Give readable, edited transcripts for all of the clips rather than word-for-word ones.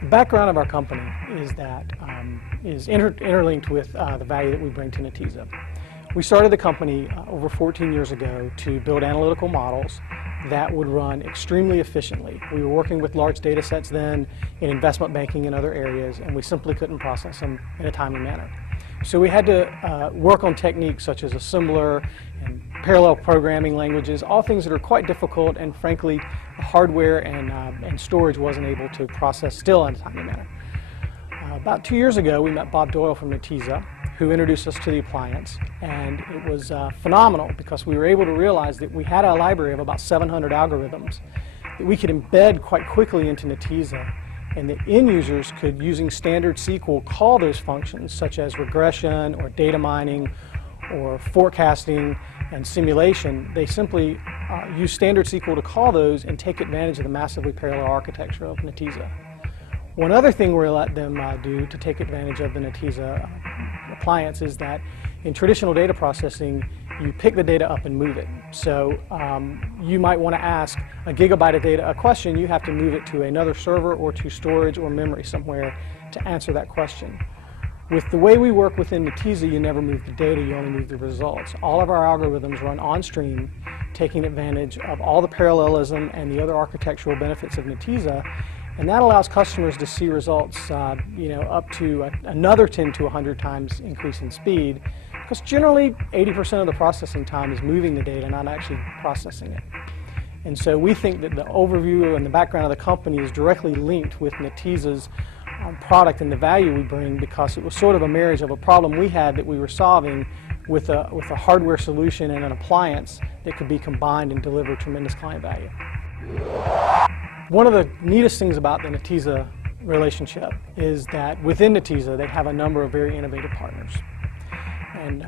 The background of our company is that interlinked with the value that we bring to Netezza. We started the company over 14 years ago to build analytical models that would run extremely efficiently. We were working with large data sets then in investment banking and other areas, and we simply couldn't process them in a timely manner. So we had to work on techniques such as assembler and parallel programming languages, all things that are quite difficult, and frankly, hardware and storage wasn't able to process still in a timely manner. About 2 years ago, we met Bob Doyle from Netezza, who introduced us to the appliance, and it was phenomenal because we were able to realize that we had a library of about 700 algorithms that we could embed quite quickly into Netezza, and that end users could, using standard SQL, call those functions such as regression or data mining or forecasting and simulation. They simply use standard SQL to call those and take advantage of the massively parallel architecture of Netezza. One other thing we're let them do to take advantage of the Netezza appliance is that in traditional data processing, you pick the data up and move it. So you might want to ask a gigabyte of data a question, you have to move it to another server or to storage or memory somewhere to answer that question. With the way we work within Netezza, you never move the data, you only move the results. All of our algorithms run OnStream, taking advantage of all the parallelism and the other architectural benefits of Netezza, and that allows customers to see results up to another 10 to 100 times increase in speed, because generally 80% of the processing time is moving the data, not actually processing it. And so we think that the overview and the background of the company is directly linked with Netezza's product and the value we bring, because it was sort of a marriage of a problem we had that we were solving with a hardware solution and an appliance that could be combined and deliver tremendous client value. One of the neatest things about the Netezza relationship is that within Netezza they have a number of very innovative partners. And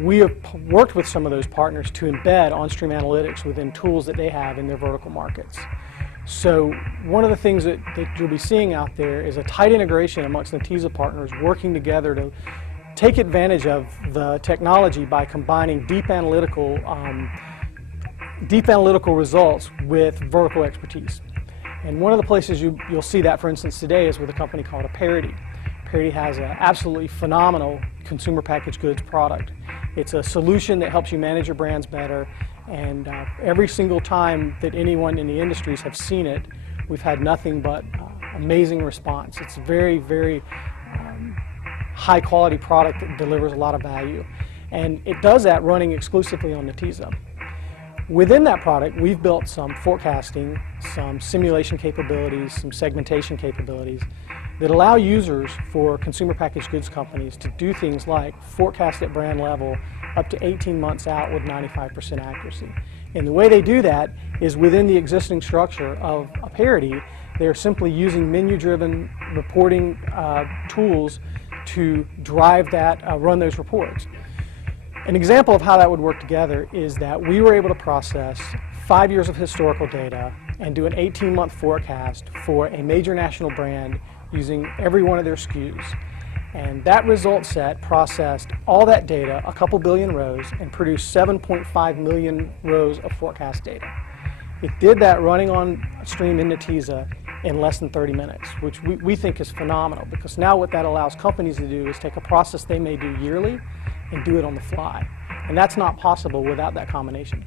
we have worked with some of those partners to embed OnStream analytics within tools that they have in their vertical markets. So one of the things that you'll be seeing out there is a tight integration amongst Netezza partners working together to take advantage of the technology by combining deep analytical results with vertical expertise. And one of the places you'll see that, for instance, today is with a company called Upchurch. Upchurch has an absolutely phenomenal consumer packaged goods product. It's a solution that helps you manage your brands better, and every single time that anyone in the industries have seen it, we've had nothing but amazing response. It's a very, very high quality product that delivers a lot of value, and it does that running exclusively on Netezza. Within that product, we've built some forecasting, some simulation capabilities, some segmentation capabilities that allow users for consumer packaged goods companies to do things like forecast at brand level up to 18 months out with 95% accuracy. And the way they do that is within the existing structure of Upchurch. They're simply using menu-driven reporting tools to drive that, run those reports. An example of how that would work together is that we were able to process 5 years of historical data and do an 18-month forecast for a major national brand using every one of their SKUs. And that result set processed all that data, a couple billion rows, and produced 7.5 million rows of forecast data. It did that running on OnStream in Netezza in less than 30 minutes, which we think is phenomenal, because now what that allows companies to do is take a process they may do yearly and do it on the fly. And that's not possible without that combination.